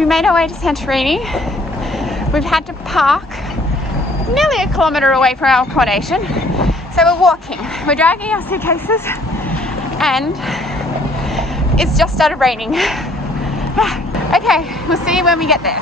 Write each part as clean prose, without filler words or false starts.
We made our way to Santorini. We've had to park nearly a kilometre away from our accommodation. So we're walking. We're dragging our suitcases and it's just started raining. Okay, we'll see you when we get there.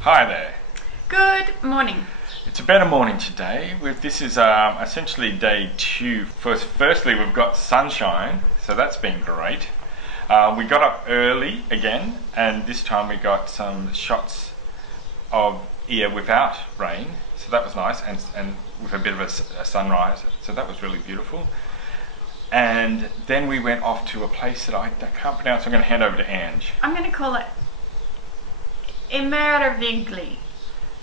Hi there. Good morning. It's a better morning today. This is essentially day 2. Firstly, we've got sunshine, so that's been great. We got up early again, and this time we got some shots of air without rain, so that was nice, and with a bit of a sunrise, so that was really beautiful. And then we went off to a place that I can't pronounce. I'm going to hand over to Ange. I'm going to call it Ammoudi.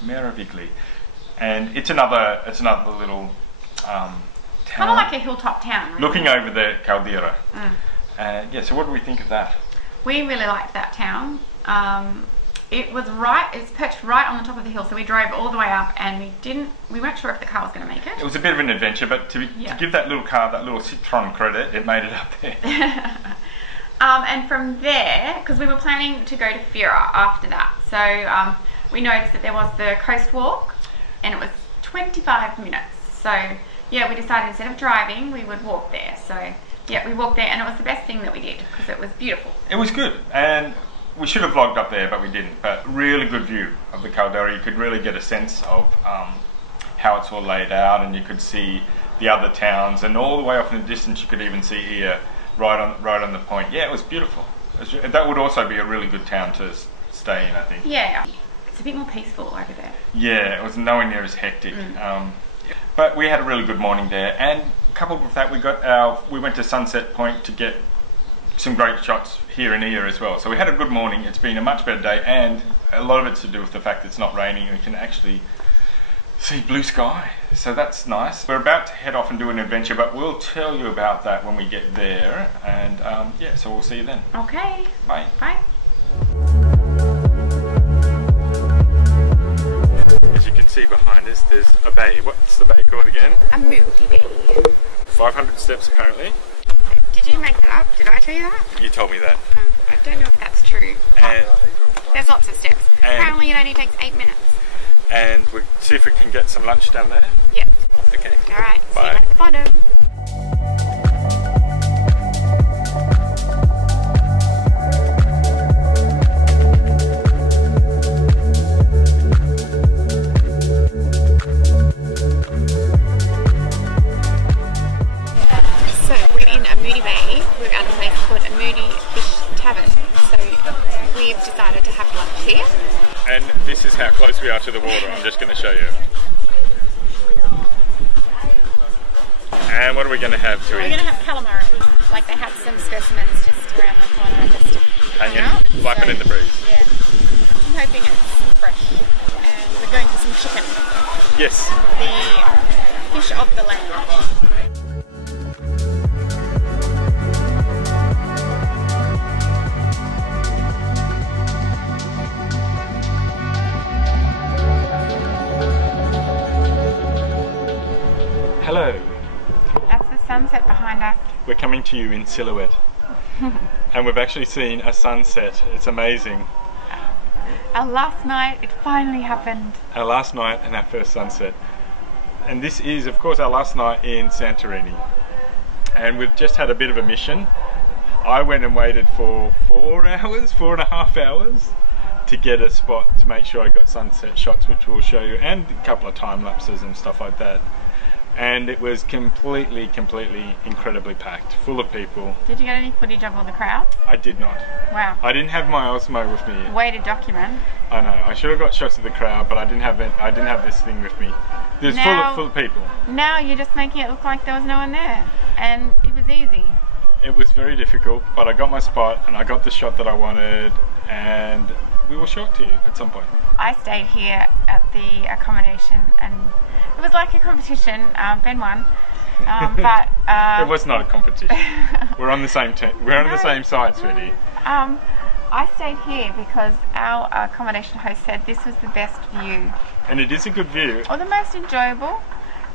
Ammoudi, and it's another little town. Kind of like a hilltop town. Really. Looking over the caldera. Yeah. So what do we think of that? We really liked that town. It's perched right on the top of the hill, so we drove all the way up, and we weren't sure if the car was going to make it. It was a bit of an adventure, but to give that little car, that little Citroen credit, it made it up there. And from there, because we were planning to go to Fira after that, so we noticed that there was the coast walk, and it was 25 minutes. So yeah, we decided instead of driving, we would walk there. So yeah, we walked there, and it was the best thing that we did because it was beautiful. It was good, and we should have vlogged up there, but we didn't. But really good view of the caldera. You could really get a sense of how it's all laid out, and you could see the other towns, and all the way off in the distance, you could even see here. Right on the point. Yeah, it was beautiful. That would also be a really good town to stay in, I think. Yeah, it's a bit more peaceful over there. Yeah, it was nowhere near as hectic. But we had a really good morning there, and coupled with that, we went to Sunset Point to get some great shots here and here as well. So we had a good morning. It's been a much better day, and a lot of it's to do with the fact that it's not raining and we can actually see blue sky, so that's nice. We're about to head off and do an adventure, but we'll tell you about that when we get there, and yeah, so we'll see you then. Okay. Bye. Bye. As you can see behind us, there's a bay. What's the bay called again? Ammoudi Bay. 500 steps apparently. Did you make that up? Did I tell you that? You told me that. I don't know if that's true. And there's lots of steps. Apparently it only takes 8 minutes. And we'll see if we can get some lunch down there. Yeah. Okay. Alright, see bye. you at the bottom. So we're in Ammoudi Bay. We're at a place called Ammoudi Fish Tavern. So we've decided to have lunch here. And this is how close we are to the water. I'm just going to show you. And what are we going to have to eat? We're going to have calamari. Like they had some specimens just around the corner, just hanging, out. flapping in the breeze. Yeah. I'm hoping it's fresh. And we're going for some chicken. Yes. The fish of the land. Hello. That's the sunset behind us. We're coming to you in silhouette. And we've actually seen a sunset. It's amazing. Our last night, it finally happened. Our last night and our first sunset. And this is, of course, our last night in Santorini. And we've just had a bit of a mission. I went and waited for 4.5 hours to get a spot to make sure I got sunset shots, which we'll show you, and a couple of time lapses and stuff like that. And it was completely, incredibly packed, full of people. Did you get any footage of all the crowd? I did not. Wow. I didn't have my Osmo with me. Way to document. I know. I should have got shots of the crowd, but I didn't have this thing with me. It was full of people. Now you're just making it look like there was no one there, and it was easy. It was very difficult, but I got my spot and I got the shot that I wanted, and we will show it to you at some point. I stayed here at the accommodation, and it was like a competition. Ben won, but it was not a competition. We're on the same team. We're on the same side, sweetie. I stayed here because our accommodation host said this was the best view. And it is a good view. Or the most enjoyable,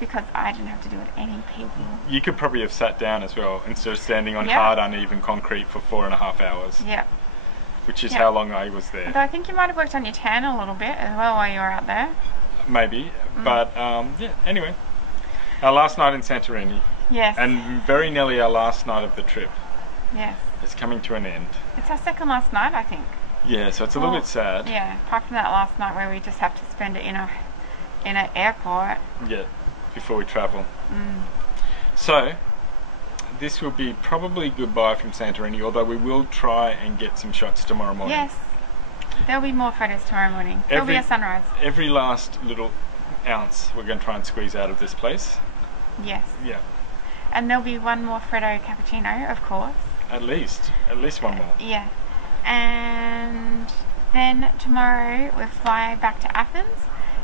because I didn't have to do with any people. You could probably have sat down as well instead of standing on hard, uneven concrete for 4.5 hours. Yeah. Which is how long I was there. Although I think you might have worked on your tan a little bit as well while you were out there. Maybe, but yeah, anyway. Our last night in Santorini. Yes. And very nearly our last night of the trip. Yes. It's coming to an end. It's our second last night, I think. Yeah, so it's a little bit sad. Yeah, apart from that last night where we just have to spend it in an airport. Yeah, before we travel. So, this will be probably goodbye from Santorini, although we will try and get some shots tomorrow morning. Yes. There'll be more photos tomorrow morning. There'll be a sunrise. Every last little ounce we're going to try and squeeze out of this place. Yes. Yeah. And there'll be one more Freddo cappuccino, of course. At least one more. Yeah. And then tomorrow we fly back to Athens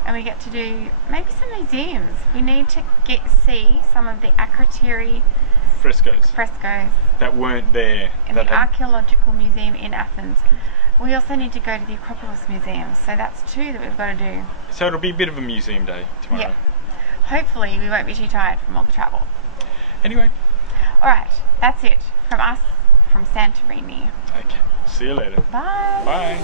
and we get to do maybe some museums. We need to see some of the Akrotiri frescoes that weren't there. In the Archaeological Museum in Athens. We also need to go to the Acropolis Museum, so that's 2 that we've got to do. So it'll be a bit of a museum day tomorrow. Yeah. Hopefully we won't be too tired from all the travel. Anyway. Alright, that's it from us from Santorini. Okay, see you later. Bye. Bye.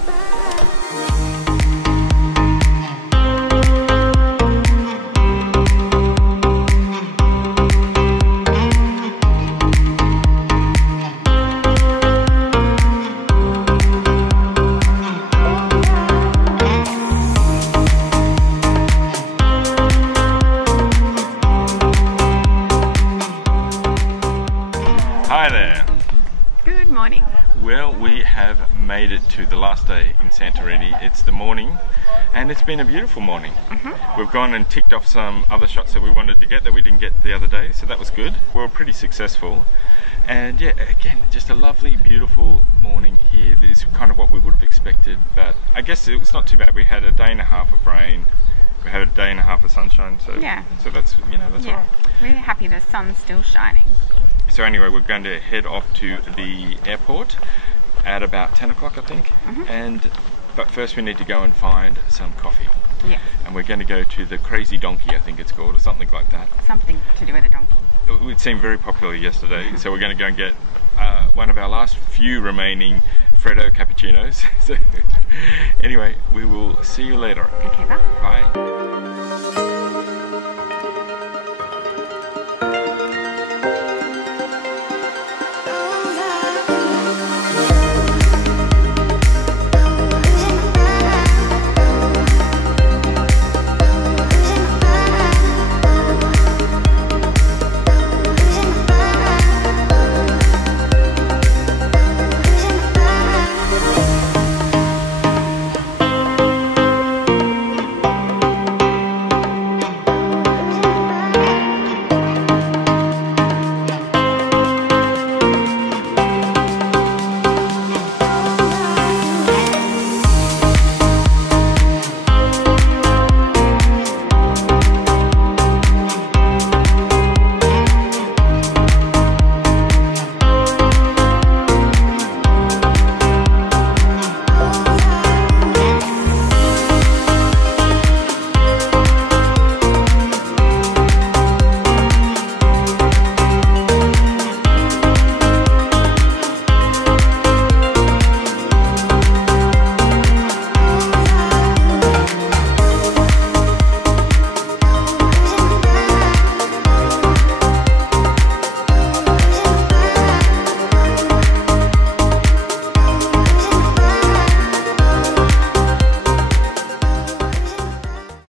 Hi there. Good morning. Well, we have made it to the last day in Santorini. It's the morning and it's been a beautiful morning. We've gone and ticked off some other shots that we wanted to get that we didn't get the other day, so that was good. We were pretty successful. And yeah, again, just a lovely, beautiful morning here. This is kind of what we would have expected, but I guess it was not too bad. We had a day and a half of rain. We had a day and a half of sunshine, so so that's, you know, that's all right. Really happy the sun's still shining. So anyway, we're going to head off to the airport at about 10 o'clock, I think. But first we need to go and find some coffee. Yeah. And we're going to go to the Crazy Donkey, I think it's called, or something like that. Something to do with a donkey. It seemed very popular yesterday, so we're going to go and get one of our last few remaining Freddo cappuccinos. So anyway, we will see you later. Okay, bye. Bye.